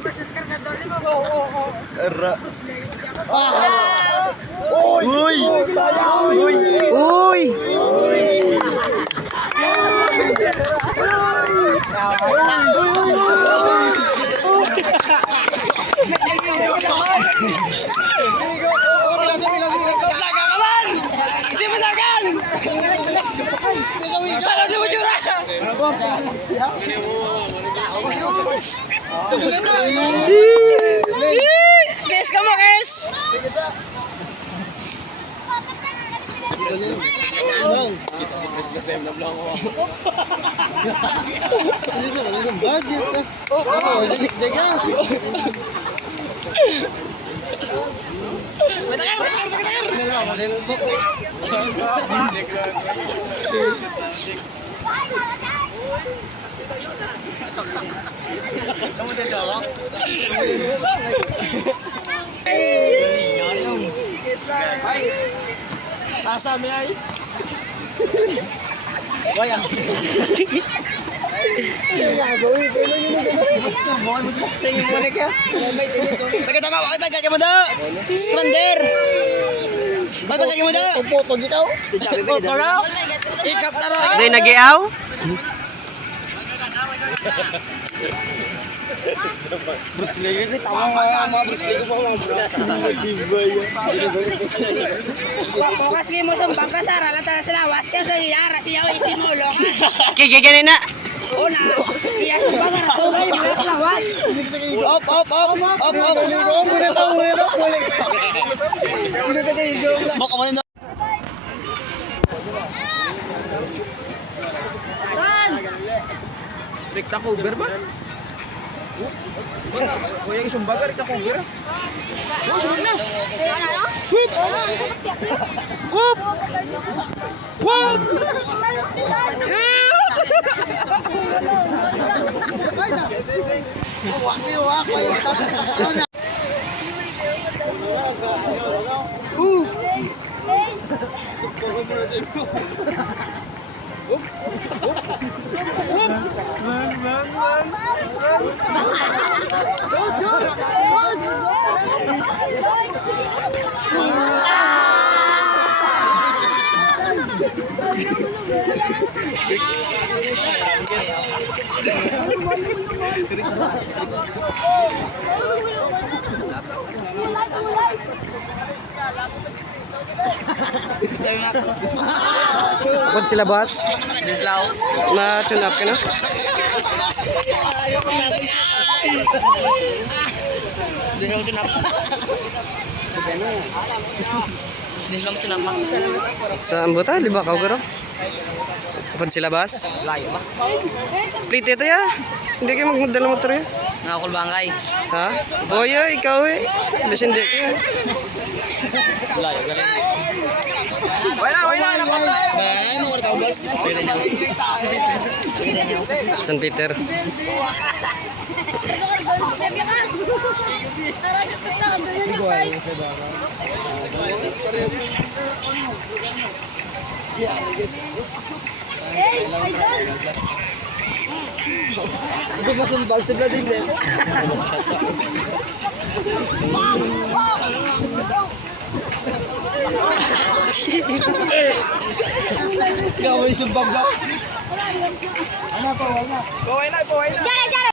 versus kargador ni mo. Oo. Ara. Uy! Uy! Uy! Kes ka mo, kes! Asa mi ay? Wayang. Singin mo na ka. Pagkatama ko, pagkatama mo daw. Strander. Pagkatama mo daw. Photo dito. Photo daw. Ikap taro. Hindi nag-iaw? Bruce Lee kita tawang mga Bruce Lee ko Fokus mo sa bangka sara lata sila was ka sa yara siya isimulo ka. Kigigani na. Una, iya sa bangka to ay lawas. Op. Muna tayo. Baka man na. Rick sa cover ba? Kuya isang bagar ka cover. Oh, sunod na. Whoop! Whoop! Pag sila boss? Dislaw. Na-tune up ka na? Dislaw tunap. Dislaw tunap. Sa ambuta, liba ka garo? Pag sila boss? Layo ba? Plate ito ya? Hindi kayo magmadala motor ya? Nakakul bangkay. Ha? Boyo, ikaw eh. Bes hindi ka. Layo galing. Wala. Banay mo ka boss. Pwede niya. San Peter. Hey, idol! Ito masumbal sila din din. Gawin sumbag ba? Ano pa wala? Jara!